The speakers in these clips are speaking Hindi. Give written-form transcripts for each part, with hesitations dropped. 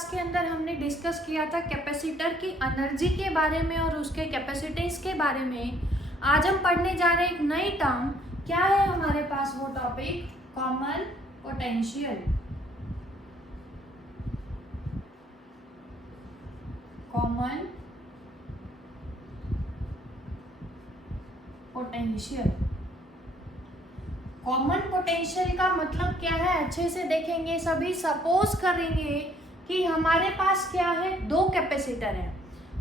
क्लास के अंदर हमने डिस्कस किया था कैपेसिटर की एनर्जी के बारे में और उसके कैपेसिटेंस के बारे में। आज हम पढ़ने जा रहे हैं एक नई टर्म। क्या है हमारे पास वो topic? Common potential. Common potential. Common potential का मतलब क्या है, अच्छे से देखेंगे सभी। सपोज करेंगे कि हमारे पास क्या है, दो कैपेसिटर है।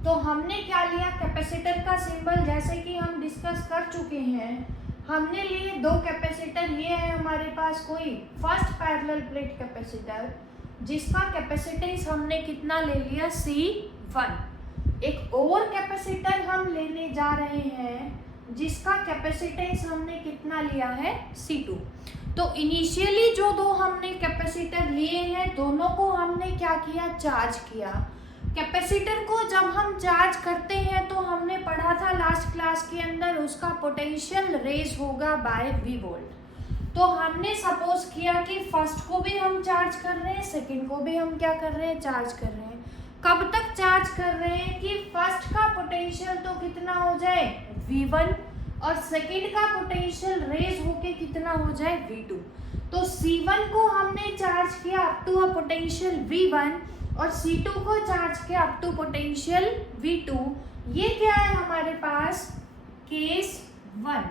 तो हमने क्या लिया, कैपेसिटर का सिंबल, जैसे कि हम डिस्कस कर चुके हैं। हमने लिए दो कैपेसिटर। ये है हमारे पास कोई फर्स्ट पैरेलल प्लेट कैपेसिटर, जिसका कैपेसिटेंस हमने कितना ले लिया, C1। एक और कैपेसिटर हम लेने जा रहे हैं जिसका कैपेसिटेंस हमने कितना लिया है, C2। तो इनिशियली जो दो हमने कैपेसिटर लिए हैं, दोनों को हमने क्या किया, चार्ज किया। कैपेसिटर को जब हम चार्ज करते हैं तो हमने पढ़ा था लास्ट क्लास के अंदर, उसका पोटेंशियल रेज होगा बाय V वोल्ट। तो हमने सपोज किया कि फर्स्ट को भी हम चार्ज कर रहे हैं, सेकंड को भी हम क्या कर रहे हैं, चार्ज कर रहे हैं। कब तक चार्ज कर रहे हैं कि फर्स्ट का पोटेंशियल तो कितना हो जाए, V1, और सेकंड का पोटेंशियल रेज होके कितना हो जाए, V2। तो C1 को हमने चार्ज किया up to a potential V1 और C2 को चार्ज किया अप टू पोटेंशियल V2। ये क्या है हमारे पास, केस 1।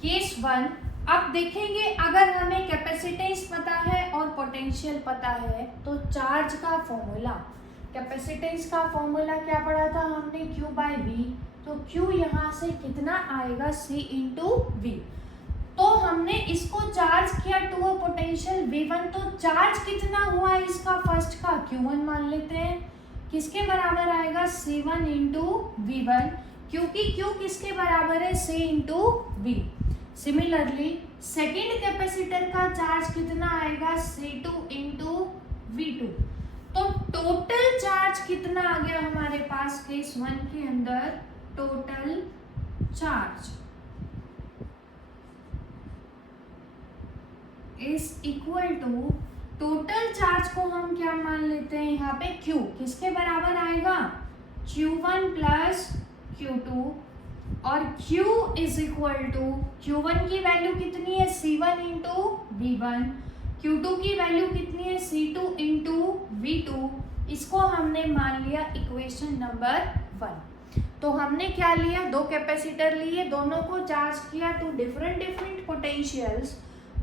केस 1। अब देखेंगे, अगर हमें कैपेसिटेंस पता है और पोटेंशियल पता है तो चार्ज का फॉर्मूला, कैपेसिटेंस का फॉर्मूला क्या पढ़ा था हमने, Q बाय V। तो Q यहाँ से कितना आएगा, C इंटू V। तो हमने इसको चार्ज किया टू अ पोटेंशियल V1। तो चार्ज कितना हुआ इसका, फर्स्ट का Q1 मान लेते हैं। किसके बराबर आएगा, C1 इंटू V1, क्योंकि Q किसके बराबर है, C into V। Similarly second capacitor का चार्ज कितना आएगा, C2 इंटू V2। तो टोटल चार्ज कितना आ गया हमारे पास केस 1 के अंदर, total charge is equal to, total charge को हम क्या मान लेते हैं यहाँ पे, Q किसके बराबर आएगा, Q1 प्लस Q2, और Q is equal to, Q1 की वैल्यू कितनी है, C1 इंटू V1, Q2 की वैल्यू कितनी है, C2 इंटू V2। इसको हमने मान लिया इक्वेशन नंबर 1। तो हमने क्या लिया, दो कैपेसिटर लिए, दोनों को चार्ज किया टू डिफरेंट पोटेंशियल्स।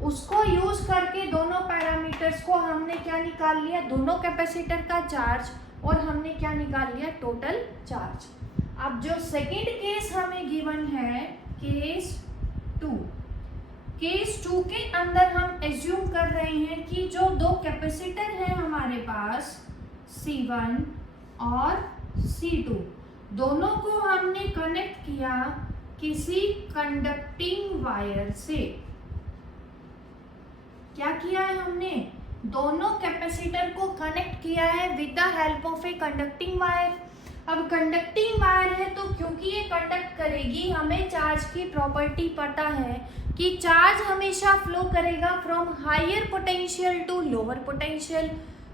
उसको यूज करके दोनों पैरामीटर्स को हमने क्या निकाल लिया, दोनों कैपेसिटर का चार्ज, और हमने क्या निकाल लिया, टोटल चार्ज। अब जो सेकेंड केस हमें गिवन है, केस 2। केस 2 के अंदर हम एज्यूम कर रहे हैं कि जो दो कैपेसिटर हैं हमारे पास, C1 और C2, दोनों को हमने कनेक्ट किया किसी कंडक्टिंग वायर से। क्या किया है हमने, दोनों कैपेसिटर को कनेक्ट किया है with the help of a conducting wire. अब कंडक्टिंग वायर है तो क्योंकि ये कंडक्ट करेगी, हमें चार्ज की प्रॉपर्टी पता है कि चार्ज हमेशा फ्लो करेगा from higher potential to lower potential.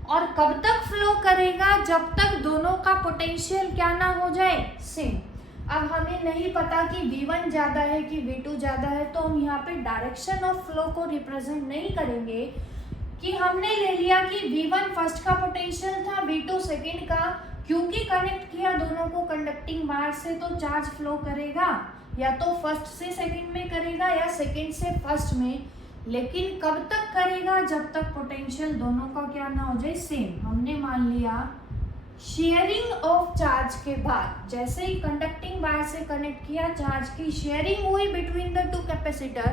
और कब तक फ्लो करेगा, जब तक दोनों का पोटेंशियल क्या ना हो जाए, सेम। अब हमें नहीं पता कि V1 ज़्यादा है कि V2 ज़्यादा है, तो हम यहाँ पे डायरेक्शन ऑफ फ्लो को रिप्रेजेंट नहीं करेंगे कि हमने ले लिया कि V1 फर्स्ट का पोटेंशियल था, V2 सेकेंड का। क्योंकि कनेक्ट किया दोनों को कंडक्टिंग वायर से, तो चार्ज फ्लो करेगा या तो फर्स्ट से सेकंड में करेगा या सेकंड से फर्स्ट में। लेकिन कब तक करेगा, जब तक पोटेंशियल दोनों का क्या ना हो जाए, सेम। हमने मान लिया शेयरिंग ऑफ चार्ज के बाद, जैसे ही कंडक्टिंग वायर से कनेक्ट किया, चार्ज की शेयरिंग हुई बिटवीन द टू कैपेसिटर।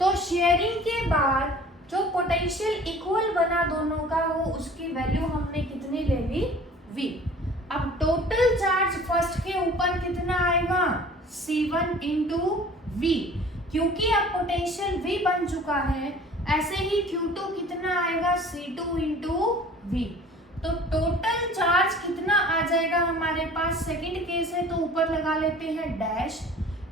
तो शेयरिंग के बाद जो पोटेंशियल इक्वल बना दोनों का, वो उसकी वैल्यू हमने कितनी ले ली, V। अब टोटल चार्ज फर्स्ट के ऊपर कितना आएगा, C1 इंटू V, क्योंकि अब पोटेंशियल V बन चुका है। ऐसे ही Q2 कितना आएगा, C2 इंटू V। तो टोटल चार्ज कितना आ जाएगा हमारे पास, सेकंड केस है तो ऊपर लगा लेते हैं डैश।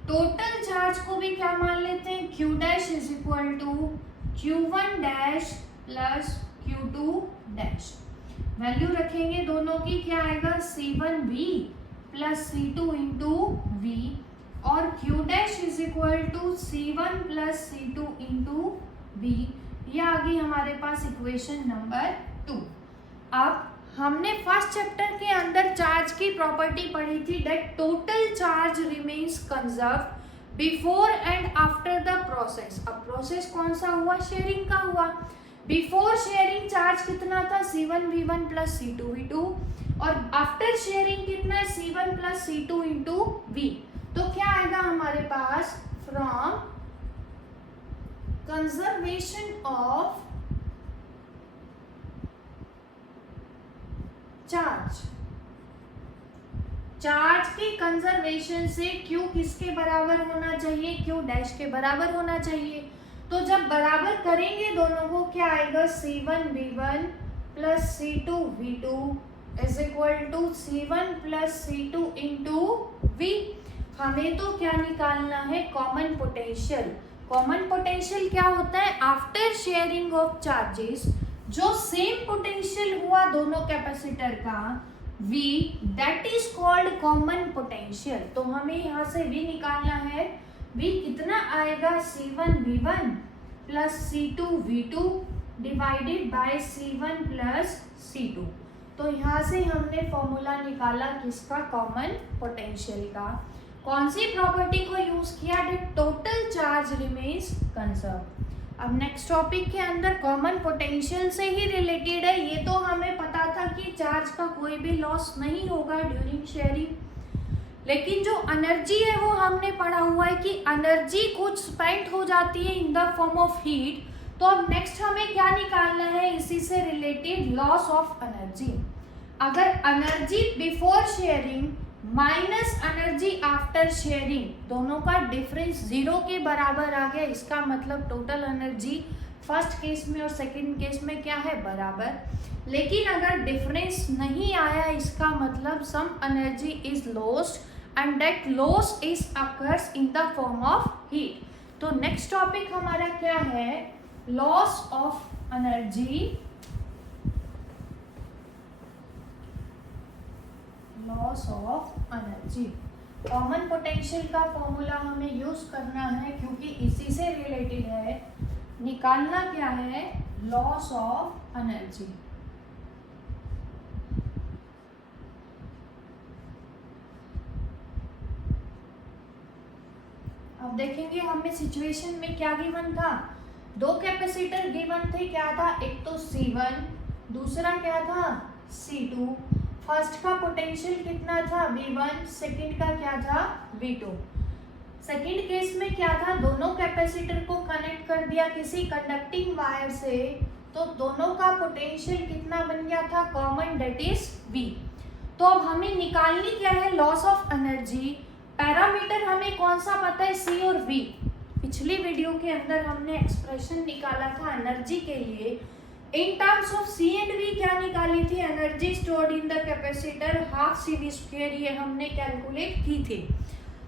टोटल चार्ज को भी क्या मान लेते हैं, Q dash is equal to Q1 dash plus Q2 dash. Value रखेंगे दोनों की, क्या आएगा C1V plus C2 into V और Q dash is equal to C1 plus C2 into V। ये आ गई हमारे पास इक्वेशन नंबर 2। अब हमने फर्स्ट चैप्टर के अंदर चार्ज की प्रॉपर्टी पढ़ी थी that total charge remains conserve before and after the process. अब प्रोसेस कौन सा हुआ, शेयरिंग का हुआ। बिफोर शेयरिंग चार्ज कितना था C1V1 प्लस C2V2 और आफ्टर शेयरिंग कितना है C1 plus C2 into V। तो क्या आएगा हमारे पास, from conservation of charge, charge की कंजर्वेशन से Q किसके बराबर होना चाहिए, Q डैश के बराबर होना चाहिए। तो जब बराबर करेंगे दोनों को, क्या आएगा C1V1 plus C2V2 is equal to C1 plus C2 into V। हमें तो क्या निकालना है, कॉमन पोटेंशियल। कॉमन पोटेंशियल क्या होता है, आफ्टर शेयरिंग ऑफ चार्जेस जो सेम पोटेंशियल हुआ दोनों कैपेसिटर का V, that is called common potential. तो हमें यहाँ से V निकालना है। V कितना आएगा, C1V1 plus C2V2 divided by C1 plus C2। तो यहाँ से हमने फॉर्मूला निकाला किसका, कॉमन पोटेंशियल का। कौन सी प्रॉपर्टी को यूज किया, that total charge remains conserve. अब नेक्स्ट टॉपिक के अंदर कॉमन पोटेंशियल से ही रिलेटेड है। ये तो हमें पता था कि चार्ज का कोई भी लॉस नहीं होगा ड्यूरिंग शेयरिंग, लेकिन जो एनर्जी है वो हमने पढ़ा हुआ है कि एनर्जी कुछ स्पेंड हो जाती है इन द फॉर्म ऑफ हीट। तो अब नेक्स्ट हमें क्या निकालना है, इसी से रिलेटेड लॉस ऑफ एनर्जी। अगर energy before sharing minus energy after sharing, दोनों का डिफरेंस 0 के बराबर आ गया, इसका मतलब टोटल एनर्जी फर्स्ट केस में और सेकंड केस में क्या है, बराबर। लेकिन अगर डिफरेंस नहीं आया, इसका मतलब some energy is lost and that loss is occurs in the form of heat. तो नेक्स्ट टॉपिक हमारा क्या है, loss of energy, loss of energy. Common potential का फॉर्मूला हमें यूज करना है क्योंकि इसी से रिलेटेड है। निकालना क्या है, लॉस ऑफ एनर्जी। अब देखेंगे हमें सिचुएशन में क्या गिवन था, दो कैपेसिटर गिवन थे, क्या था, एक तो C1, दूसरा क्या था C2। फर्स्ट का पोटेंशियल कितना था V1, सेकंड का क्या था V2। सेकंड केस में क्या था, दोनों कैपेसिटर को कनेक्ट कर दिया किसी कंडक्टिंग वायर से, तो दोनों का पोटेंशियल कितना बन गया था, कॉमन, दैट इज V। तो अब हमें निकालनी क्या है, लॉस ऑफ एनर्जी। पैरामीटर हमें कौन सा पता है, C और V। पिछली वीडियो के अंदर हमने एक्सप्रेशन निकाला था एनर्जी के लिए, in terms of C and V क्या निकाली थी, energy stored in the capacitor half CV², ये हमने कैलकुलेट की थी।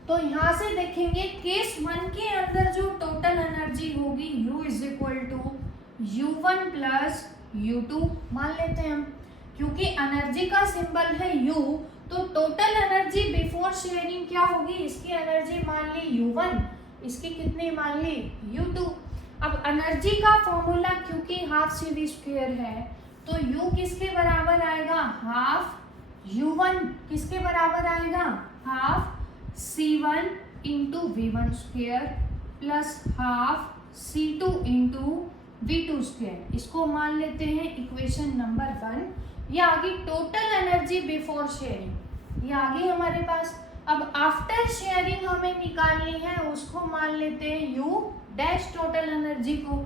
तो यहाँ से देखेंगे केस 1 के अंदर जो टोटल एनर्जी होगी U is equal to U1 plus U2 मान लेते हैं हम, क्योंकि एनर्जी का सिंबल है U, तो टोटल एनर्जी बिफोर शेयरिंग क्या होगी, इसकी एनर्जी मान ली U1, इसकी कितनी मान ली U2। अब एनर्जी का फॉर्मूला क्योंकि हाफ CV² है, तो U किसके बराबर आएगा, हाफ U1 किसके बराबर आएगा, half C1 into V1² plus half C2 into V2²। इसको मान लेते हैं इक्वेशन नंबर 1। ये आ गई टोटल एनर्जी बिफोर शेयरिंग, ये आ गई हमारे पास। अब आफ्टर शेयरिंग हमें निकालनी है, उसको मान लेते हैं U डैश टोटल एनर्जी को।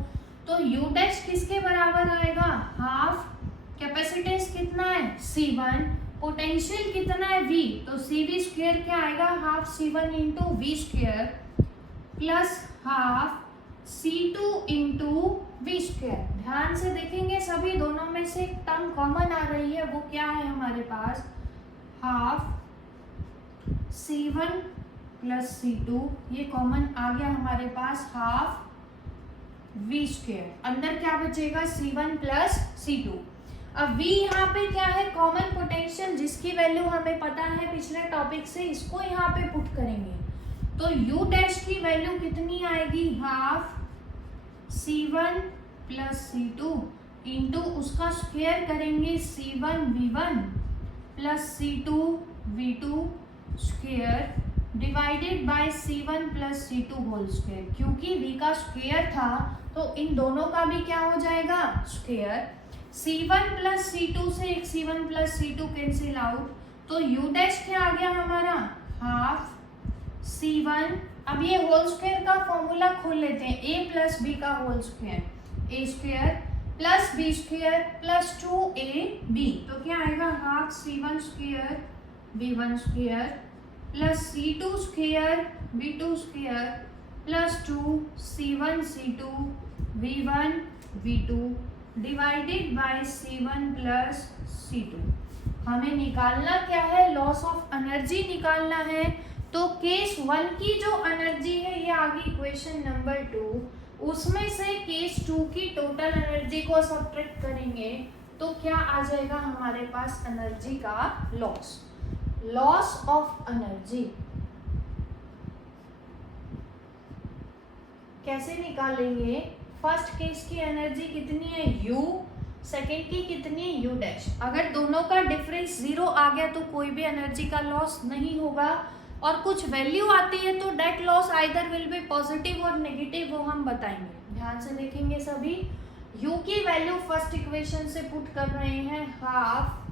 तो U डैश किसके बराबर आएगा, हाफ, कैपेसिटेंस कितना है C1, पोटेंशियल कितना है V, तो CV² क्या आएगा, half C1 into V² plus half C2 into V²। ध्यान से देखेंगे सभी दोनों में से एक टर्म कॉमन आ रही है, वो क्या है हमारे पास, हाफ C1 प्लस C2, ये कॉमन आ गया हमारे पास, हाफ v स्क्वायर, अंदर क्या बचेगा C1 प्लस C2। अब v यहाँ पे क्या है, कॉमन पोटेंशियल जिसकी वैल्यू हमें पता है पिछले टॉपिक से, इसको यहाँ पे पुट करेंगे तो u डैश की वैल्यू कितनी आएगी, half C1 plus C2 into उसका स्क्वायर करेंगे C1 V1 plus C2 V2 square divided by C1 plus C2 whole square. क्योंकि v का स्क्वायर था तो इन दोनों का भी क्या हो जाएगा, स्क्वायर। C1 प्लस C2 से एक C1 plus C2 cancel out, तो u डैश क्या आ गया हमारा, हाफ C1। अब ये होल स्क्वायर का फॉर्मूला खोल लेते हैं, a प्लस b का whole square, a square plus b square plus 2ab, तो क्या आएगा, half C1 square V1 square plus C2 square V2 square plus 2 C1 C2 V1 V2 divided by C1 plus C2। हमें निकालना क्या है, लॉस ऑफ एनर्जी निकालना है। तो केस 1 की जो एनर्जी है ये आ गई इक्वेशन नंबर 2, उसमें से केस 2 की टोटल एनर्जी को सब्ट्रैक्ट करेंगे तो क्या आ जाएगा हमारे पास एनर्जी का लॉस, लॉस ऑफ एनर्जी। कैसे निकालेंगे, फर्स्ट केस की एनर्जी कितनी है u, सेकेंड की कितनी है u डैश। अगर दोनों का डिफरेंस 0 आ गया तो कोई भी एनर्जी का लॉस नहीं होगा, और कुछ वैल्यू आती है तो that loss either will be positive और नेगेटिव, वो हम बताएंगे। ध्यान से देखेंगे सभी, u की वैल्यू फर्स्ट इक्वेशन से पुट कर रहे हैं, हाफ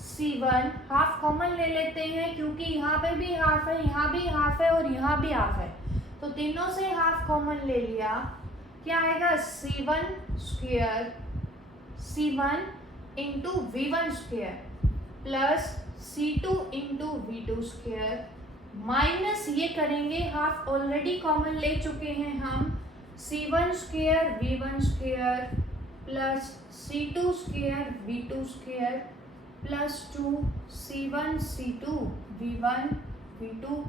C1, हाफ कॉमन ले लेते हैं क्योंकि यहाँ पे भी हाफ है, यहाँ भी हाफ है और यहाँ भी हाफ है, तो तीनों से हाफ कॉमन ले लिया, क्या आएगा C1 square C1 into V1 square plus C2 into V2 square minus ये करेंगे, हाफ ऑलरेडी कॉमन ले चुके हैं हम, C1 square V1 square plus C2 square V2 square plus 2 C1 C2 V1 V2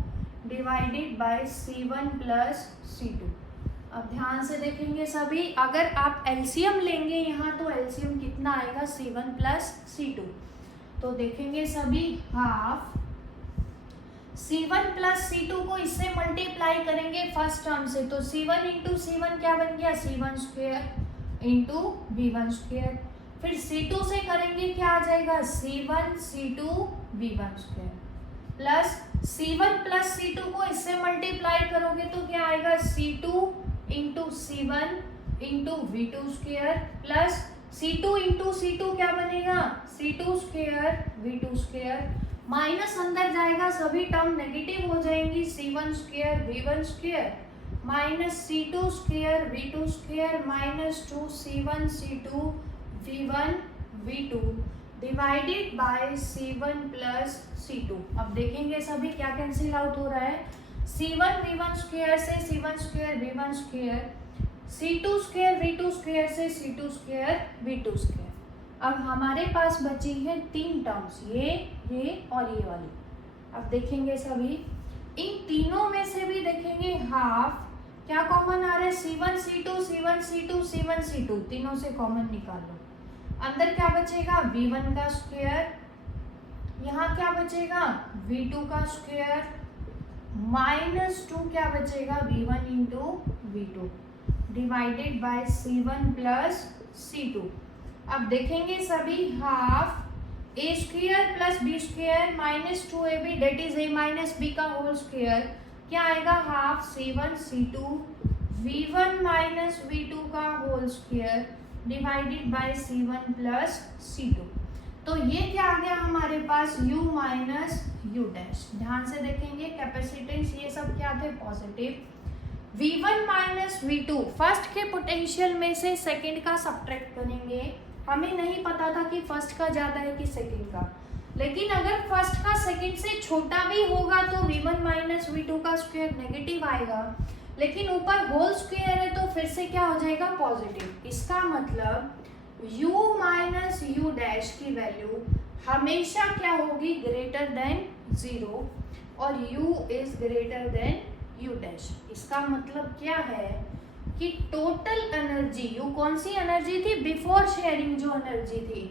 divided by C1 plus C2। अब ध्यान से देखेंगे सभी, अगर आप एलसीएम लेंगे यहाँ तो एलसीएम कितना आएगा, C1 प्लस C2। तो देखेंगे सभी, हाफ C1 प्लस C2 को इससे मल्टीप्लाई करेंगे फर्स्ट टर्म से, तो C1 इंटू C1 क्या बन गया, C1 square into V1 square, फिर C2 से करेंगे क्या आ जाएगा, C1 C2 V1 square plus C1 plus C2 को इससे मल्टीप्लाई करोगे तो क्या आएगा, C2 into C1 into V2 square plus C2 into C2 क्या बनेगा, C2 square V2 square minus अंदर जाएगा, सभी टर्म नेगेटिव हो जाएंगी, C1 square V1 square minus C2 square V2 square minus 2 C1 C2 V1 V2 divided by C1 plus C2। अब देखेंगे सभी क्या कैंसिल आउट हो रहा है, C1 V1 स्क्वायर से C1 square V1 square, C2 square V2 square से C2 स्क्वायर V2 स्क्वायर। अब हमारे पास बची है 3 टर्म्स, ये और ये वाली। अब देखेंगे सभी, इन तीनों में से भी देखेंगे हाफ क्या कॉमन आ रहा है, C1 C2 C1 C2 C1 C2, तीनों से कॉमन निकाल लो। अंदर क्या बचेगा, V1 का स्क्वायर, यहाँ क्या बचेगा V2 का स्क्वायर माइनस 2 क्या बचेगा V1 into V2 divided by C1 plus C2। अब देखेंगे सभी, half a square plus b square minus 2ab that is a minus b का होल स्क्वायर, क्या आएगा, half C1 C2 V1 minus V2 का whole square divided by C1 plus C2। तो ये क्या आ गया हमारे पास, u माइनस u डैश। ध्यान से देखेंगे, कैपेसिटेंस ये सब क्या थे, positive. V1 minus V2 first के पोटेंशियल में से सेकंड का सब्ट्रैक्ट करेंगे, हमें नहीं पता था कि फर्स्ट का ज़्यादा है कि सेकंड का, लेकिन अगर फर्स्ट का सेकंड से छोटा भी होगा तो V1 माइनस V2 का स्क्वायर नेगेटिव आएगा, लेकिन ऊपर होल स्क्वायर है तो फिर से क्या हो जाएगा, पॉजिटिव। इसका मतलब u माइनस u डैश की वैल्यू हमेशा क्या होगी, ग्रेटर देन 0 और u is greater than u dash. इसका मतलब क्या है कि टोटल एनर्जी, यू कौन सी एनर्जी थी, बिफोर शेयरिंग जो एनर्जी थी,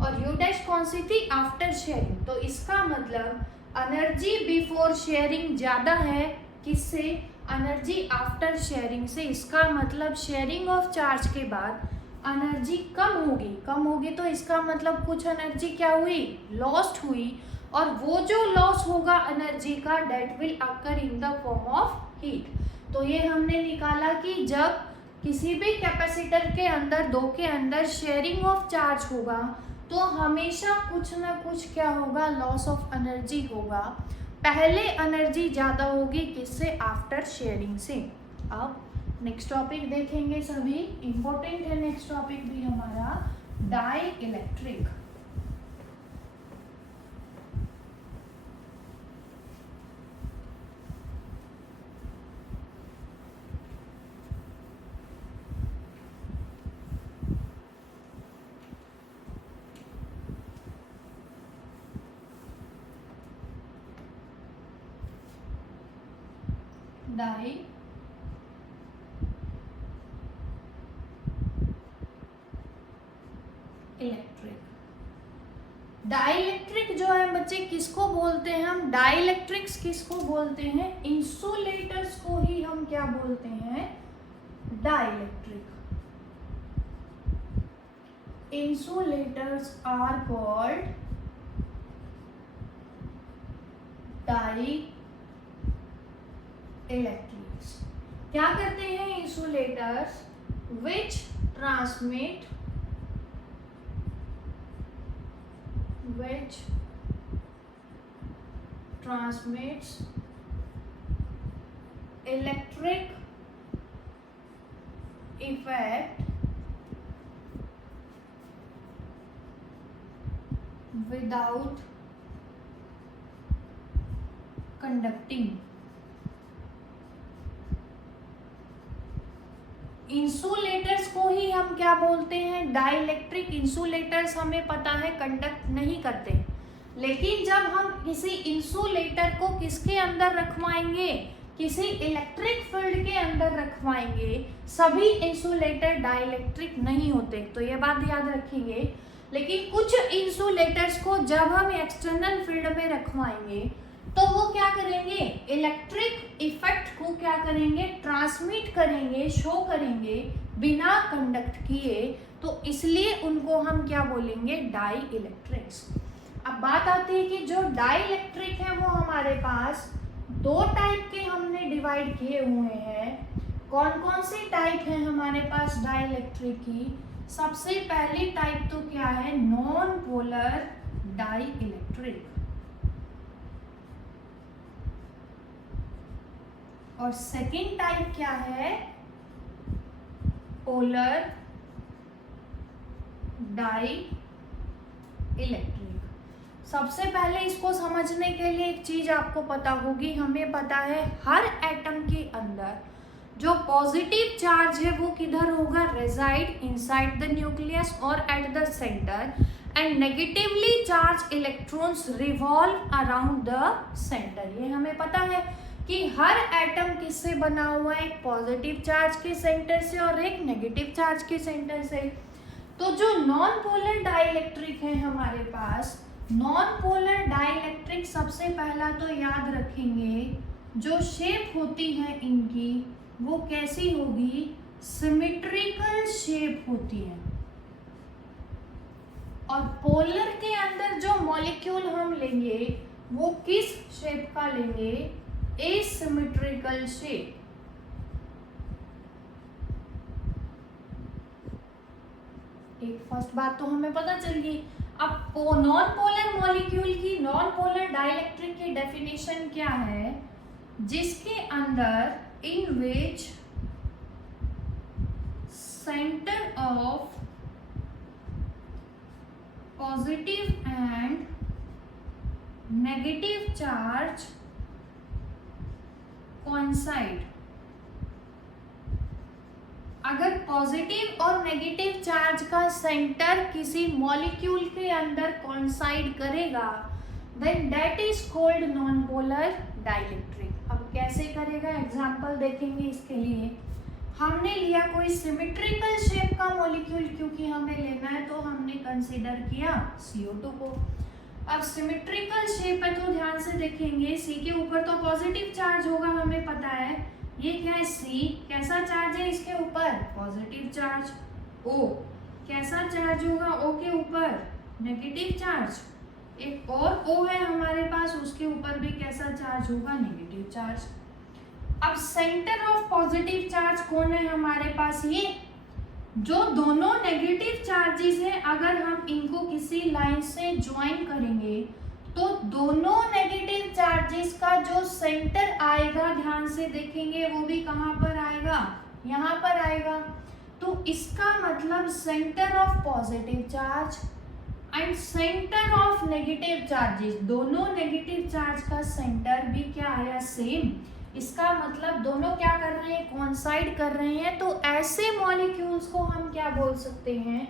और यू डैश कौन सी थी, आफ्टर शेयरिंग। तो इसका मतलब एनर्जी बिफोर शेयरिंग ज्यादा है किससे, एनर्जी आफ्टर शेयरिंग से। इसका मतलब शेयरिंग ऑफ चार्ज के बाद एनर्जी कम होगी तो इसका मतलब कुछ एनर्जी क्या हुई, लॉस्ट हुई, और वो जो लॉस होगा एनर्जी का that will occur in the form of heat. तो ये हमने निकाला कि जब किसी भी कैपेसिटर के अंदर, दो के अंदर शेयरिंग ऑफ चार्ज होगा तो हमेशा कुछ ना कुछ क्या होगा, लॉस ऑफ एनर्जी होगा। पहले एनर्जी ज़्यादा होगी किससे, आफ्टर शेयरिंग से। अब नेक्स्ट टॉपिक देखेंगे सभी, इंपॉर्टेंट है नेक्स्ट टॉपिक भी हमारा, dielectric. Dielectric, dielectric जो है बच्चे किसको बोलते हैं हम, डाई इलेक्ट्रिक्स किसको बोलते हैं, इंसुलेटर्स को ही हम क्या बोलते हैं, dielectric. Insulators are called dielectrics. क्या करते हैं insulators, which transmits electric effect without conducting। Insulators को ही हम क्या बोलते हैं, डाइइलेक्ट्रिक। इंसुलेटर्स हमें पता है कंडक्ट नहीं करते, लेकिन जब हम किसी इंसुलेटर को किसके अंदर रखवाएंगे, किसी इलेक्ट्रिक फील्ड के अंदर रखवाएंगे, सभी इंसुलेटर डाइइलेक्ट्रिक नहीं होते, तो ये बात याद रखेंगे। लेकिन कुछ इंसुलेटर्स को जब हम एक्सटर्नल फील्ड में रखवाएंगे तो वो क्या करेंगे, इलेक्ट्रिक इफेक्ट को क्या करेंगे, ट्रांसमिट करेंगे, शो करेंगे बिना कंडक्ट किए, तो इसलिए उनको हम क्या बोलेंगे, डाई इलेक्ट्रिक्स। अब बात आती है कि जो डाई इलेक्ट्रिक है वो हमारे पास दो टाइप के हमने डिवाइड किए हुए हैं। कौन कौन सी टाइप है हमारे पास डाई इलेक्ट्रिक की, सबसे पहली टाइप तो क्या है, नॉन पोलर डाई इलेक्ट्रिक, और सेकेंड टाइप क्या है, पोलर डाई इलेक्ट्रिक। सबसे पहले इसको समझने के लिए एक चीज आपको पता होगी, हमें पता है हर एटम के अंदर जो पॉजिटिव चार्ज है वो किधर होगा, रेजाइड इनसाइड द न्यूक्लियस और at the centre, and negatively charge electrons revolve around the centre. ये हमें पता है कि हर एटम किससे बना हुआ है, एक पॉजिटिव चार्ज के सेंटर से और एक नेगेटिव चार्ज के सेंटर से। तो जो नॉन पोलर डाइइलेक्ट्रिक है हमारे पास, नॉन पोलर डाइइलेक्ट्रिक सबसे पहला तो याद रखेंगे, जो शेप होती है इनकी वो कैसी होगी, सिमेट्रिकल शेप होती है। और पोलर के अंदर जो मॉलिक्यूल हम लेंगे वो किस शेप का लेंगे, एसिमेट्रिकल शेप। एक फर्स्ट बात तो हमें पता चल गई। अब नॉन पोलर मॉलिक्यूल की, नॉन पोलर डाइइलेक्ट्रिक की डेफिनेशन क्या है, जिसके अंदर in which centre of positive and negative charge coincide. अगर पॉजिटिव और नेगेटिव चार्ज का सेंटर किसी मॉलिक्यूल के अंदर कोइंसाइड करेगा, then that is called non polar dielectric. अब कैसे करेगा, एग्जांपल देखेंगे इसके लिए। हमने लिया कोई सिमेट्रिकल शेप का मॉलिक्यूल, क्योंकि हमें लेना है तो हमने कंसीडर किया CO2 को। अब सिमेट्रिकल शेप है तो ध्यान से देखेंगे, C के ऊपर तो पॉजिटिव चार्ज होगा, हमें पता है। ये क्या है, C कैसा चार्ज है इसके ऊपर, पॉजिटिव चार्ज। O कैसा चार्ज होगा, O के ऊपर नेगेटिव चार्ज। एक और O है हमारे पास, उसके ऊपर भी कैसा चार्ज होगा, नेगेटिव चार्ज। अब सेंटर ऑफ पॉजिटिव चार्ज कौन है हमारे पास, ये जो दोनों नेगेटिव चार्जेस हैं, अगर हम इनको किसी लाइन से ज्वाइन करेंगे तो दोनों नेगेटिव चार्जेस का जो सेंटर आएगा, ध्यान से देखेंगे, वो भी कहाँ पर आएगा, यहाँ पर आएगा। तो इसका मतलब centre of positive charge and centre of negative charges, दोनों नेगेटिव चार्ज का सेंटर भी क्या आया, सेम। इसका मतलब दोनों क्या कर रहे हैं, कोइंसाइड कर रहे हैं। तो ऐसे मॉलिक्यूल्स को हम क्या बोल सकते हैं,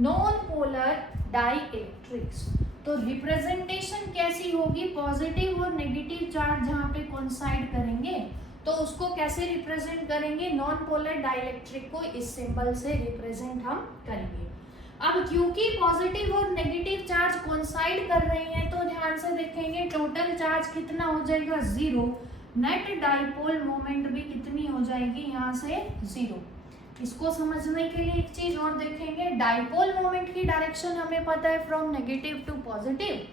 नॉन पोलर डाइइलेक्ट्रिक्स। तो रिप्रेजेंटेशन कैसी होगी, पॉजिटिव और नेगेटिव चार्ज जहाँ पे कोइंसाइड करेंगे तो उसको कैसे रिप्रेजेंट करेंगे, नॉन पोलर डाइइलेक्ट्रिक को इस सिंबल से रिप्रेजेंट हम करेंगे। अब क्योंकि पॉजिटिव और नेगेटिव चार्ज कोइंसाइड कर रहे हैं तो ध्यान से देखेंगे, टोटल चार्ज कितना हो जाएगा, 0। नेट डाइपोल मोमेंट भी कितनी हो जाएगी, यहाँ से 0। इसको समझने के लिए एक चीज और देखेंगे, डाइपोल मोमेंट की डायरेक्शन हमें पता है फ्रॉम नेगेटिव टू पॉजिटिव।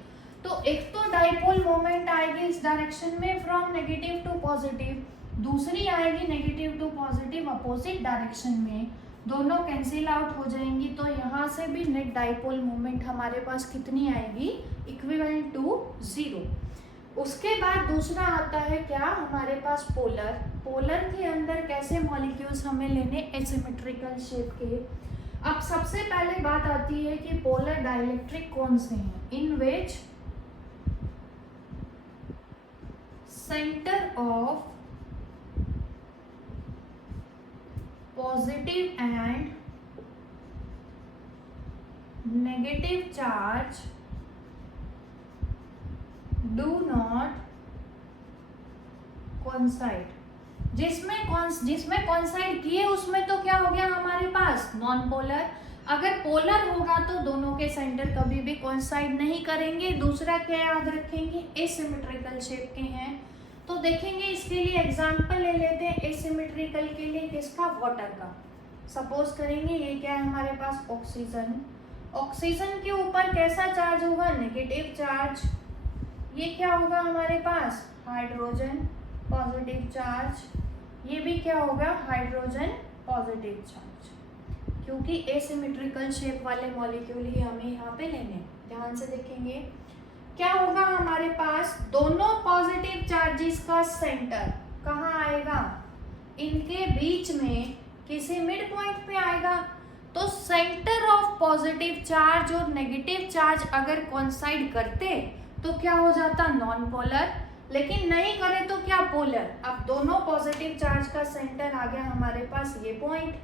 तो एक तो डाइपोल मोमेंट आएगी इस डायरेक्शन में फ्रॉम नेगेटिव टू पॉजिटिव, दूसरी आएगी negative to positive opposite direction में, दोनों कैंसिल आउट हो जाएंगी। तो यहाँ से भी नेट डाइपोल मोमेंट हमारे पास कितनी आएगी, इक्विवेलेंट टू 0। उसके बाद दूसरा आता है क्या हमारे पास, पोलर। पोलर के अंदर कैसे मॉलिक्यूल्स हमें लेने, एसिमेट्रिकल शेप के। अब सबसे पहले बात आती है कि पोलर डाइइलेक्ट्रिक कौन से हैं, in which centre of positive and negative charge do not coincide. जिसमें कोइंसाइड किए उसमें तो क्या हो गया हमारे पास, नॉन पोलर। अगर पोलर होगा तो दोनों के सेंटर कभी भी कोइंसाइड नहीं करेंगे। दूसरा क्या याद रखेंगे, एसिमेट्रिकल शेप के हैं। तो देखेंगे इसके लिए एग्जांपल ले लेते हैं एसिमेट्रिकल के लिए, किसका, वाटर का। सपोज करेंगे ये क्या है हमारे पास, ऑक्सीजन। ऑक्सीजन के ऊपर कैसा चार्ज होगा, नेगेटिव चार्ज। ये क्या होगा हमारे पास, हाइड्रोजन, पॉजिटिव चार्ज। ये भी क्या होगा, हाइड्रोजन, पॉजिटिव चार्ज, क्योंकि एसिमेट्रिकल शेप वाले मॉलिक्यूल ही हमें यहाँ पे लेने। ध्यान से देखेंगे क्या होगा हमारे पास, दोनों पॉजिटिव चार्जेस का सेंटर कहाँ आएगा, इनके बीच में किसी मिड पॉइंट पे आएगा। तो सेंटर ऑफ पॉजिटिव चार्ज और नेगेटिव चार्ज अगर कोइंसाइड करते तो क्या हो जाता, नॉन पोलर। लेकिन नहीं करे तो क्या, पोलर। अब दोनों पॉजिटिव चार्ज का सेंटर आ गया हमारे पास ये पॉइंट,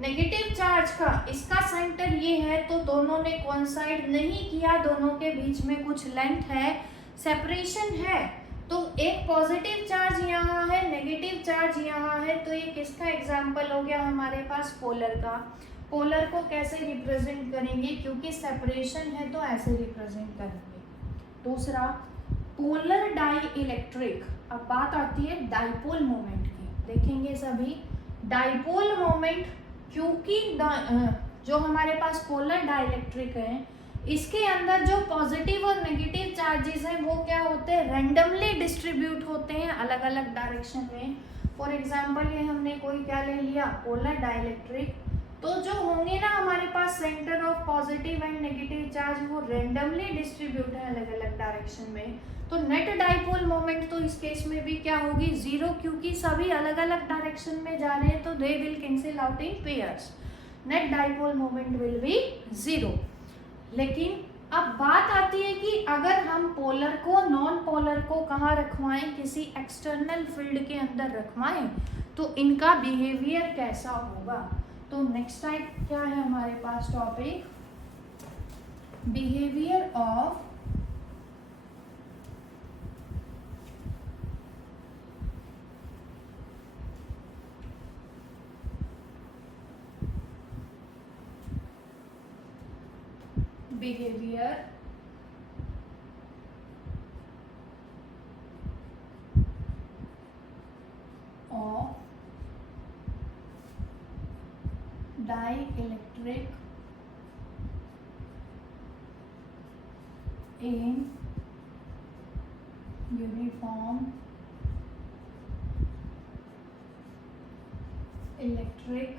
नेगेटिव चार्ज का इसका सेंटर ये है, तो दोनों ने कोइंसाइड नहीं किया, दोनों के बीच में कुछ लेंथ है, सेपरेशन है। तो एक पॉजिटिव चार्ज यहाँ है, नेगेटिव चार्ज यहाँ है, तो ये किसका एग्जाम्पल हो गया हमारे पास, पोलर का। पोलर को कैसे रिप्रेजेंट करेंगे, क्योंकि सेपरेशन है तो ऐसे रिप्रेजेंट करेंगे। दूसरा, पोलर डाइइलेक्ट्रिक। अब बात आती है डाइपोल मोमेंट की, देखेंगे सभी। डाइपोल मोमेंट, क्योंकि जो हमारे पास पोलर डाइइलेक्ट्रिक है, इसके अंदर जो पॉजिटिव और नेगेटिव चार्जेस हैं वो क्या होते हैं, रैंडमली डिस्ट्रीब्यूट होते हैं अलग अलग डायरेक्शन में। फॉर एग्जांपल ये हमने कोई क्या ले लिया, पोलर डाइइलेक्ट्रिक। तो जो होंगे ना हमारे पास centre of positive and negative charge, वो रैंडमली डिस्ट्रीब्यूट है अलग अलग डायरेक्शन में। तो नेट डाइपोल मोमेंट तो इस केस में भी क्या होगी, 0, क्योंकि सभी अलग अलग डायरेक्शन में जा रहे हैं, तो they will cancel out in pairs. Net dipole moment will be 0। लेकिन अब बात आती है कि अगर हम पोलर को नॉन पोलर को कहाँ रखवाएं, किसी एक्सटर्नल फील्ड के अंदर रखवाएं, तो इनका बिहेवियर कैसा होगा। तो नेक्स्ट टाइप क्या है हमारे पास topic, behaviour of behavior of dielectric in uniform electric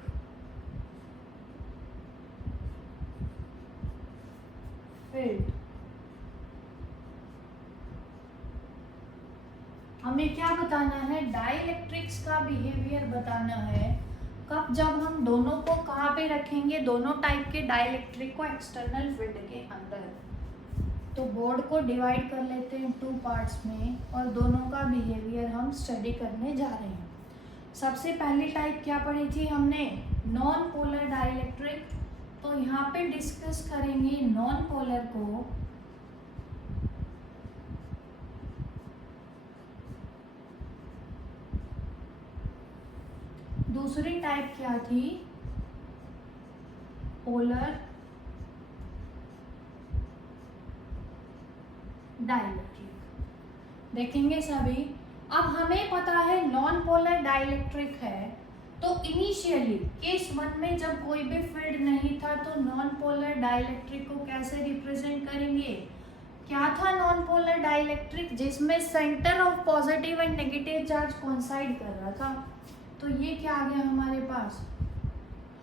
field। हमें क्या बताना है? डाइलेक्ट्रिक्स का बिहेवियर बताना है। कब? जब हम दोनों को कहाँ पे रखेंगे, दोनों टाइप के डाइलेक्ट्रिक को एक्सटर्नल फील्ड के अंदर। तो बोर्ड को डिवाइड कर लेते हैं 2 पार्ट्स में और दोनों का बिहेवियर हम स्टडी करने जा रहे हैं। सबसे पहली टाइप क्या पढ़ी थी हमने? Non polar dielectric. तो यहाँ पे डिस्कस करेंगे नॉन पोलर को। दूसरी टाइप क्या थी? Polar dielectric. देखेंगे सभी। अब हमें पता है नॉन पोलर डाइलेक्ट्रिक है, तो इनिशियली केस 1 में जब कोई भी फील्ड नहीं था तो नॉन पोलर डाइलेक्ट्रिक को कैसे रिप्रेजेंट करेंगे? क्या था नॉन पोलर डाइलेक्ट्रिक? जिसमें centre of positive and negative charge coincide कर रहा था। तो ये क्या आ गया हमारे पास?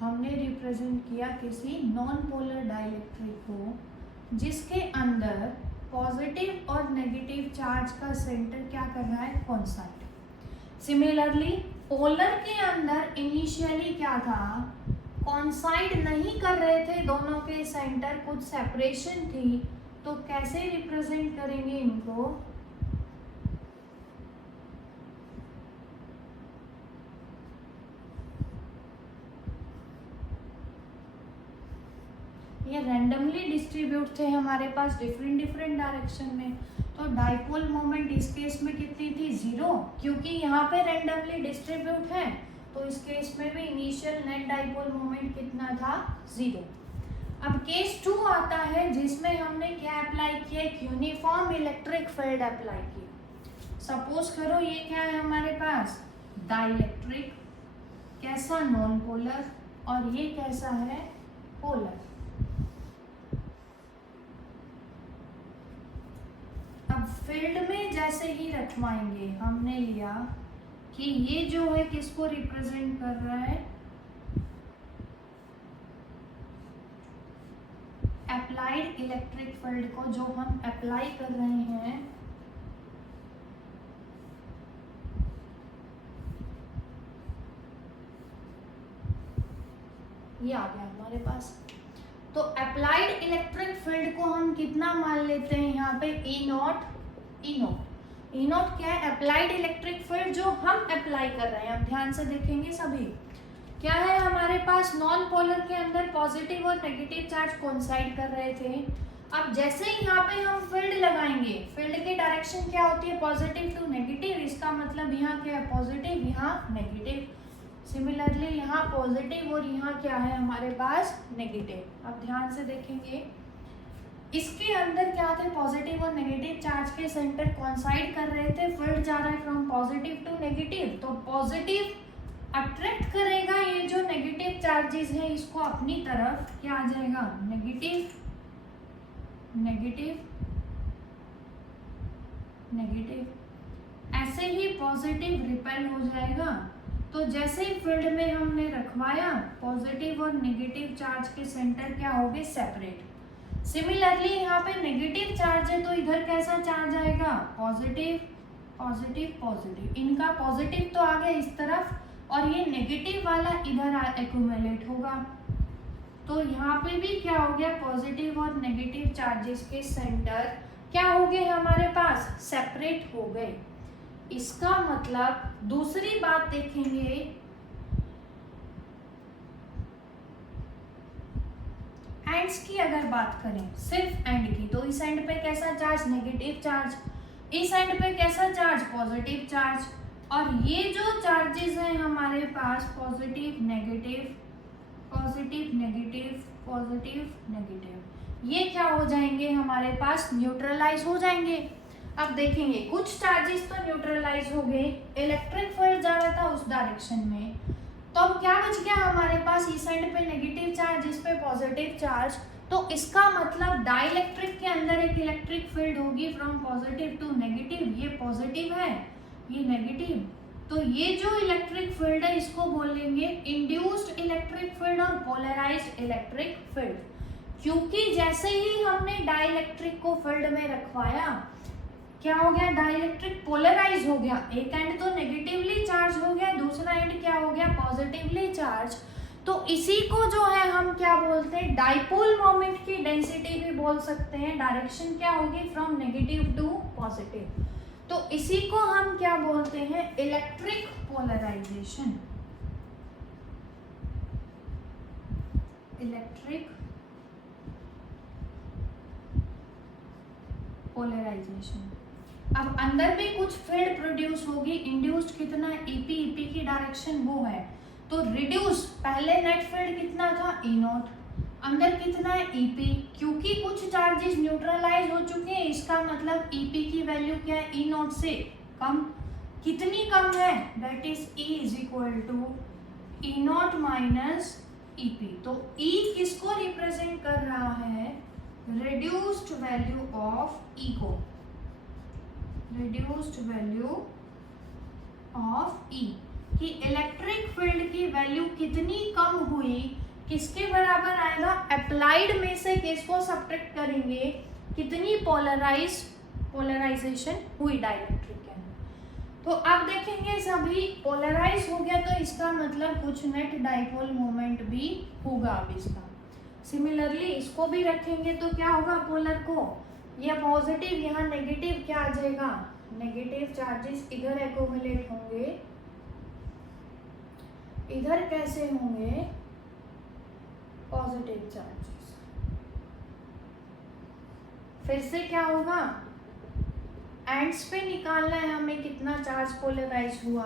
हमने रिप्रेजेंट किया किसी नॉन पोलर डाइलेक्ट्रिक को जिसके अंदर पॉजिटिव और नेगेटिव चार्ज का सेंटर क्या कर रहा है? कोइंसाइड। सिमिलरली पोलर के अंदर इनिशियली क्या था? कोइंसाइड नहीं कर रहे थे दोनों के सेंटर, कुछ सेपरेशन थी। तो कैसे रिप्रेजेंट करेंगे इनको? ये रैंडमली डिस्ट्रीब्यूट थे हमारे पास डिफरेंट डायरेक्शन में। तो डाइपोल मोमेंट इस केस में कितनी थी? 0, क्योंकि यहाँ पे रैंडमली डिस्ट्रीब्यूट है। तो इस केस में भी इनिशियल नेट डाइपोल मोमेंट कितना था? 0। अब केस 2 आता है जिसमें हमने क्या अप्लाई किया? यूनिफॉर्म इलेक्ट्रिक फील्ड अप्लाई किया। सपोज करो ये क्या है हमारे पास? डाइलेक्ट्रिक। कैसा? Non polar. और ये कैसा है? पोलर। अब फील्ड में जैसे ही रखवाएंगे, हमने लिया कि ये जो है किसको रिप्रेजेंट कर रहा है? अप्लाइड इलेक्ट्रिक फील्ड को जो हम अप्लाई कर रहे हैं ये आ गया हमारे पास। तो अप्लाइड इलेक्ट्रिक फील्ड को हम कितना मान लेते हैं यहाँ पे? ई नॉट क्या है? अप्लाइड इलेक्ट्रिक फील्ड जो हम अप्लाई कर रहे हैं। अब ध्यान से देखेंगे सभी। क्या है हमारे पास? नॉन पोलर के अंदर पॉजिटिव और नेगेटिव चार्ज कोइंसाइड कर रहे थे। अब जैसे ही यहाँ पे हम फील्ड लगाएंगे, फील्ड की डायरेक्शन क्या होती है? Positive to negative. इसका मतलब यहाँ क्या है? पॉजिटिव, यहाँ नेगेटिव। सिमिलरली यहाँ पॉजिटिव और यहाँ क्या है हमारे पास? नेगेटिव। अब ध्यान से देखेंगे, इसके अंदर क्या थे? पॉजिटिव और नेगेटिव चार्ज के सेंटर कोइंसाइड कर रहे थे। फील्ड जा रहा है फ्रॉम पॉजिटिव टू नेगेटिव। तो पॉजिटिव अट्रैक्ट करेगा ये जो नेगेटिव चार्जेस है, इसको अपनी तरफ। क्या आ जाएगा? Negative negative negative. ऐसे ही पॉजिटिव रिपेल हो जाएगा। तो जैसे ही फील्ड में हमने रखवाया, पॉजिटिव और नेगेटिव चार्ज के सेंटर क्या हो गए? सेपरेट। सिमिलरली यहाँ पे नेगेटिव चार्ज है तो इधर कैसा चार्ज आएगा? Positive positive positive. इनका पॉजिटिव तो आ गया इस तरफ और ये नेगेटिव वाला इधर एक्यूमुलेट होगा। तो यहाँ पे भी क्या हो गया? पॉजिटिव और नेगेटिव चार्जेस के सेंटर क्या हो गए हमारे पास? सेपरेट हो गए। इसका मतलब दूसरी बात देखेंगे, एंड्स की अगर बात करें, सिर्फ एंड की, तो इस एंड पे कैसा चार्ज? Negative charge. इस एंड पे कैसा चार्ज? Positive charge. और ये जो चार्जेस हैं हमारे पास positive negative positive negative positive negative, ये क्या हो जाएंगे हमारे पास, न्यूट्रलाइज हो जाएंगे। अब देखेंगे कुछ चार्जेस तो न्यूट्रलाइज हो गए, इलेक्ट्रिक फील्ड जा रहा था उस डायरेक्शन में, तो अब क्या बच गया हमारे पास, इस एंड पे नेगेटिव चार्ज, इस पे पॉजिटिव चार्ज। तो इसका मतलब डाइलेक्ट्रिक के अंदर एक इलेक्ट्रिक फील्ड होगी फ्रॉम पॉजिटिव टू नेगेटिव। ये पॉजिटिव है, ये नेगेटिव, तो ये जो इलेक्ट्रिक फील्ड है इसको बोलेंगे इंड्यूस्ड इलेक्ट्रिक फील्ड और पोलराइज्ड इलेक्ट्रिक फील्ड। क्योंकि जैसे ही हमने डाइलेक्ट्रिक को फील्ड में रखवाया, क्या हो गया, डाइलेक्ट्रिक पोलराइज हो गया, एक एंड तो नेगेटिवली चार्ज हो गया, दूसरा एंड क्या हो गया, पॉजिटिवली चार्ज। तो इसी को जो है हम क्या बोलते हैं, डाइपोल मोमेंट की डेंसिटी भी बोल सकते हैं। डायरेक्शन क्या होगी, फ्रॉम नेगेटिव टू पॉजिटिव, तो इसी को हम क्या बोलते हैं, इलेक्ट्रिक पोलराइजेशन। Electric polarisation. अब अंदर भी कुछ फील्ड प्रोड्यूस होगी, इंड्यूस्ड कितना है, ईपी, ईपी की डायरेक्शन वो है, तो रिड्यूस पहले नेट फील्ड कितना था, ई नॉट, अंदर कितना है, ईपी, क्योंकि कुछ चार्जेस न्यूट्रलाइज हो चुके हैं, इसका मतलब ईपी की वैल्यू क्या है, ई नॉट से कम। कितनी कम है, that is E is equal to E not minus EP. तो ई किसको रिप्रेजेंट कर रहा है, रिड्यूस्ड वैल्यू ऑफ ई को, रिड्यूस्ड वैल्यू ऑफ ई, कि इलेक्ट्रिक फील्ड की वैल्यू कितनी कम हुई, किसके बराबर आएगा, अप्लाइड में से किसको सब्ट्रैक्ट करेंगे, कितनी पोलराइजेशन हुई डाइलेक्ट्रिक के अंदर। तो अब देखेंगे सभी पोलराइज हो गया, तो इसका मतलब कुछ नेट डाइपोल मोमेंट भी होगा। अब इसका सिमिलरली इसको भी रखेंगे तो क्या होगा, पोलर को, यह पॉजिटिव यहाँ नेगेटिव क्या आ जाएगा, नेगेटिव चार्जेस इधर एक्यूमुलेट होंगे, इधर कैसे होंगे, पॉजिटिव चार्जेस। फिर से क्या होगा, एंड्स पे निकालना है हमें कितना चार्ज पोलराइज हुआ,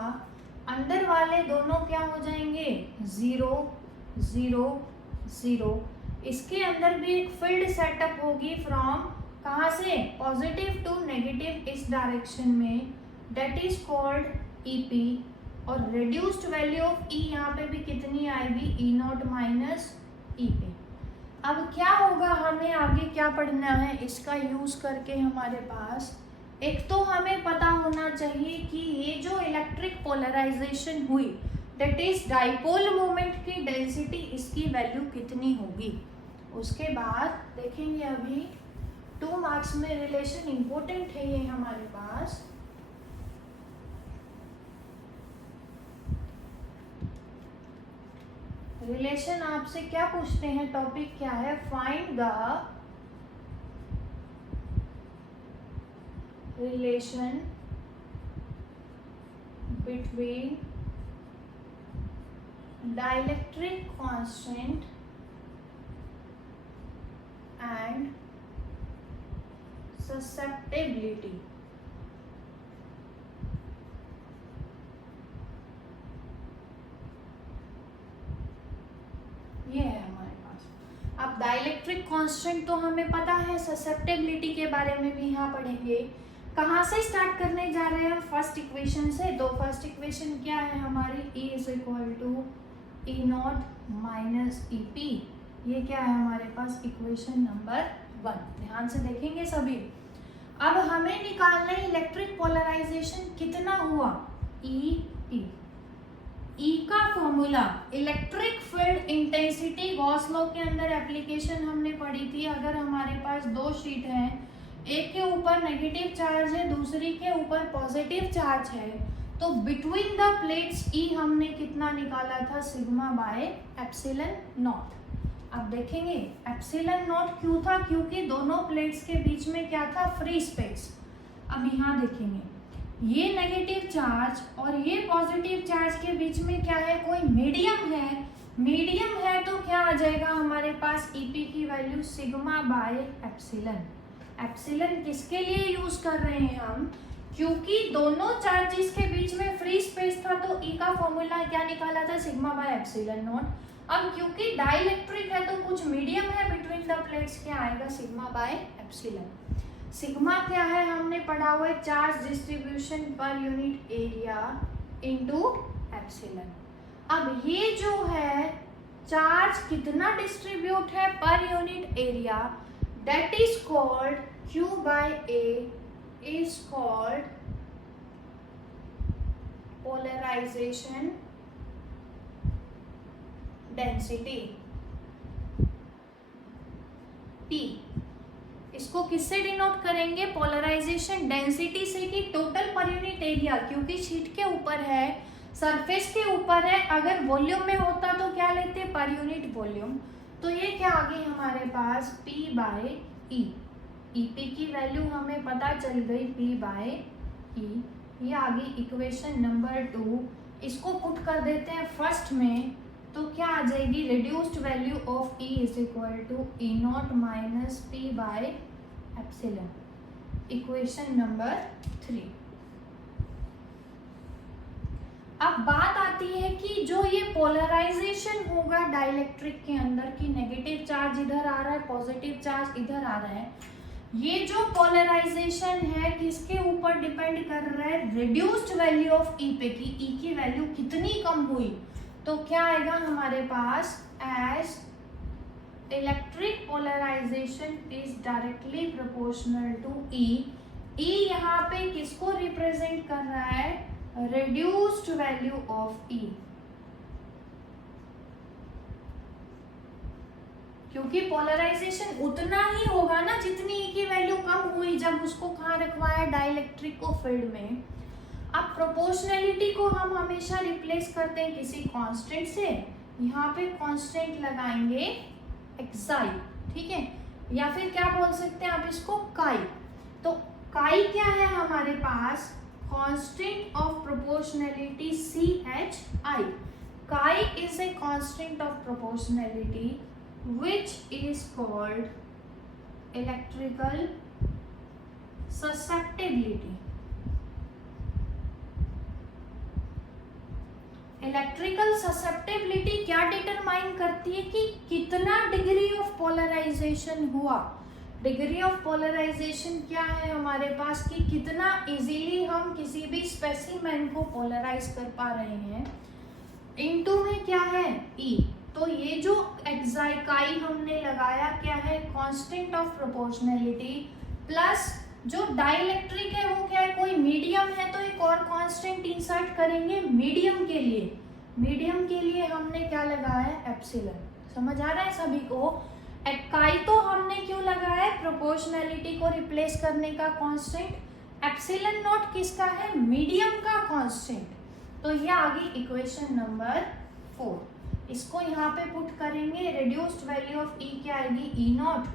अंदर वाले दोनों क्या हो जाएंगे, 0 0 0। इसके अंदर भी एक फील्ड सेटअप होगी फ्रॉम कहाँ से, पॉजिटिव टू नेगेटिव इस डायरेक्शन में, दैट इज कॉल्ड ईपी। और रिड्यूस्ड वैल्यू ऑफ ई यहाँ पे भी कितनी आएगी, ई नॉट माइनस ईपी। अब क्या होगा, हमें आगे क्या पढ़ना है, इसका यूज करके हमारे पास एक तो हमें पता होना चाहिए कि ये जो इलेक्ट्रिक पोलराइजेशन हुई, दैट इज डाइपोल मोमेंट की डेंसिटी, इसकी वैल्यू कितनी होगी। उसके बाद देखेंगे अभी 2 मार्क्स में रिलेशन इंपॉर्टेंट है ये हमारे पास। रिलेशन आपसे क्या पूछते हैं, टॉपिक क्या है, find the relation between dielectric constant and susceptibility. ये है हमारे पास। अब डाइलेक्ट्रिक कांस्टेंट तो हमें पता है, ससेप्टिबिलिटी के बारे में भी यहाँ पढ़ेंगे। कहाँ से स्टार्ट करने जा रहे हैं, फर्स्ट इक्वेशन से। तो फर्स्ट इक्वेशन क्या है हमारी, E is equal to E not minus E P. ये क्या है हमारे पास, इक्वेशन नंबर 1। ध्यान से देखेंगे सभी। अब हमें निकालना है इलेक्ट्रिक पोलराइजेशन कितना हुआ, ई पी। ई का formula, electric field intensity Gauss law के अंदर एप्लीकेशन हमने पढ़ी थी। अगर हमारे पास 2 शीट हैं, एक के ऊपर नेगेटिव चार्ज है, दूसरी के ऊपर पॉजिटिव चार्ज है, तो बिटवीन द प्लेट्स ई हमने कितना निकाला था, सिग्मा बाय एप्सिलन नॉट। अब देखेंगे एप्सिलन नॉट क्यों था, क्योंकि दोनों प्लेट्स के बीच में क्या था, फ्री स्पेस। अब यहाँ देखेंगे ये नेगेटिव चार्ज और ये पॉजिटिव चार्ज के बीच में क्या है, कोई मीडियम है। मीडियम है तो क्या आ जाएगा हमारे पास, ईपी की value sigma bye epsilon. Epsilon किसके लिए यूज कर रहे हैं हम, क्योंकि दोनों चार्जेस के बीच में फ्री स्पेस था, तो ई का फॉर्मूला क्या निकाला था, सिग्मा बाय एप्सिलन नॉट। अब क्योंकि डाइलेक्ट्रिक है तो कुछ मीडियम है बिटवीन द प्लेट्स, क्या आएगा सिग्मा बाय एप्सिलन। सिग्मा क्या है हमने पढ़ा हुआ है, charge distribution per unit area into epsilon. अब ये जो है चार्ज कितना डिस्ट्रीब्यूट है per unit area, that is called Q by A is called polarization density P। इसको किससे डिनोट करेंगे, पोलराइजेशन डेंसिटी से, कि टोटल पर यूनिट एरिया, क्योंकि शीट के ऊपर है, सरफेस के ऊपर है, अगर वॉल्यूम में होता तो क्या लेते, पर यूनिट वॉल्यूम। तो ये क्या आ गई हमारे पास P बाय E। EP की वैल्यू हमें पता चल गई P बाय E। ये आ गई इक्वेशन नंबर 2। इसको पुट कर देते हैं फर्स्ट में, तो क्या आ जाएगी, reduced value of E is equal to E not minus P by epsilon, equation number 3। अब बात आती है कि जो ये पोलराइजेशन होगा डाइलेक्ट्रिक के अंदर, की नेगेटिव चार्ज इधर आ रहा है, पॉजिटिव चार्ज इधर आ रहा है, ये जो पोलराइजेशन है किसके ऊपर डिपेंड कर रहा है, रिड्यूस्ड वैल्यू ऑफ E पे, की E की वैल्यू कितनी कम हुई। तो क्या आएगा हमारे पास, as electric polarization is directly proportional to E। E यहाँ पे किसको रिप्रेजेंट कर रहा है, रिड्यूस्ड वैल्यू ऑफ E, क्योंकि पोलराइजेशन उतना ही होगा ना जितनी E की वैल्यू कम हुई जब उसको कहाँ रखवाया, डाइलेक्ट्रिक को फील्ड में। अब प्रोपोर्शनलिटी को हम हमेशा रिप्लेस करते हैं किसी कांस्टेंट से, यहाँ पे कांस्टेंट लगाएंगे एक्साई, ठीक है, या फिर क्या बोल सकते हैं आप इसको, काई। तो काई क्या है हमारे पास, कांस्टेंट ऑफ प्रोपोर्शनलिटी CHI। काई is a constant of proportionality which is called electrical susceptibility। Electrical susceptibility क्या डिटरमाइन करती है कि कितना डिग्री ऑफ पोलराइजेशन हुआ। डिग्री ऑफ पोलराइजेशन क्या है हमारे पास, कि कितना इजीली हम किसी भी स्पेसिमेन को पोलराइज कर पा रहे हैं, इनटू में क्या है E। तो ये जो एक्साइकाई हमने लगाया क्या है, कांस्टेंट ऑफ प्रोपोर्शनलिटी, प्लस जो डाइलेक्ट्रिक है वो क्या है, कोई मीडियम है तो एक और कांस्टेंट इंसर्ट करेंगे मीडियम के लिए। मीडियम के लिए हमने क्या लगाया, एप्सिलन। समझ आ रहा है सभी को। काई तो हमने क्यों लगाया है, प्रोपोर्शनलिटी को रिप्लेस करने का कांस्टेंट। एप्सिलन नॉट किसका है, मीडियम का कांस्टेंट। तो ये आ गई इक्वेशन नंबर 4। इसको यहाँ पे पुट करेंगे, रिड्यूस्ड वैल्यू ऑफ E क्या आएगी, E नॉट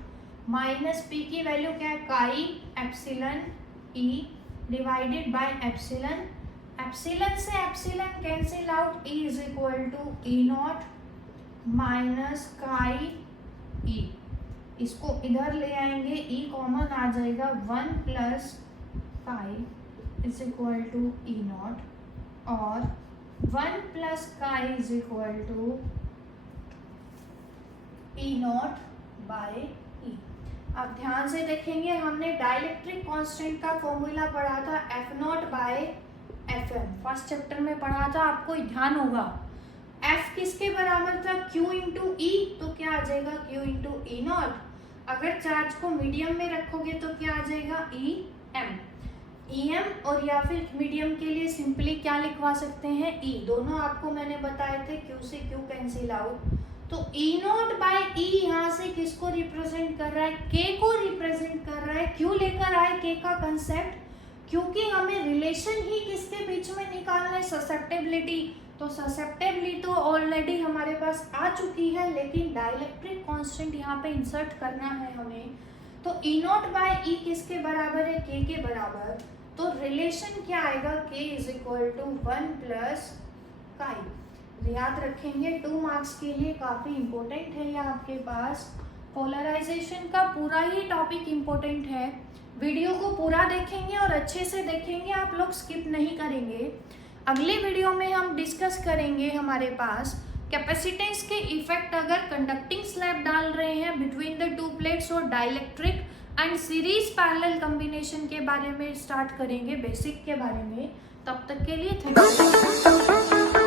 माइनस P की वैल्यू क्या है, chi epsilon E divided by epsilon. Epsilon से epsilon cancel out, E is equal to E not minus chi E। इसको इधर ले आएंगे, E कॉमन आ जाएगा, 1 plus chi is equal to E not, और 1 plus chi is equal to E not by E। अब ध्यान से देखेंगे, हमने डाइलेक्ट्रिक कांस्टेंट का फॉर्मूला पढ़ा था F not by FM, first chapter में पढ़ा था, आपको ध्यान होगा। F किसके बराबर था, Q इंटू E, तो क्या आ जाएगा, Q इंटू E नॉट। अगर चार्ज को मीडियम में रखोगे तो क्या आ जाएगा, EM। EM और या फिर मीडियम के लिए सिंपली क्या लिखवा सकते हैं, E। दोनों आपको मैंने बताए थे, Q से Q कैंसिल आउट। तो E नॉट बाय E यहाँ से किसको रिप्रेजेंट कर रहा है, K को रिप्रेजेंट कर रहा है। क्यों लेकर आए K का कंसेप्ट, क्योंकि हमें रिलेशन ही किसके बीच में निकालना है, ससेप्टेबिलिटी। तो ससेप्टेबिलिटी तो ऑलरेडी हमारे पास आ चुकी है, लेकिन डाइलेक्ट्रिक कांस्टेंट यहाँ पे इंसर्ट करना है हमें। तो E नॉट बाय E किसके बराबर है, K के बराबर। तो रिलेशन क्या आएगा, K is equal to 1 plus chi. याद रखेंगे, 2 मार्क्स के लिए काफ़ी इम्पोर्टेंट है ये आपके पास। पोलराइजेशन का पूरा ही टॉपिक इम्पोर्टेंट है। वीडियो को पूरा देखेंगे और अच्छे से देखेंगे, आप लोग स्किप नहीं करेंगे। अगले वीडियो में हम डिस्कस करेंगे हमारे पास कैपेसिटेंस के इफेक्ट अगर कंडक्टिंग स्लैब डाल रहे हैं बिटवीन द टू प्लेट्स और dielectric and series parallel combination के बारे में स्टार्ट करेंगे, बेसिक के बारे में। तब तक के लिए थैंक यू।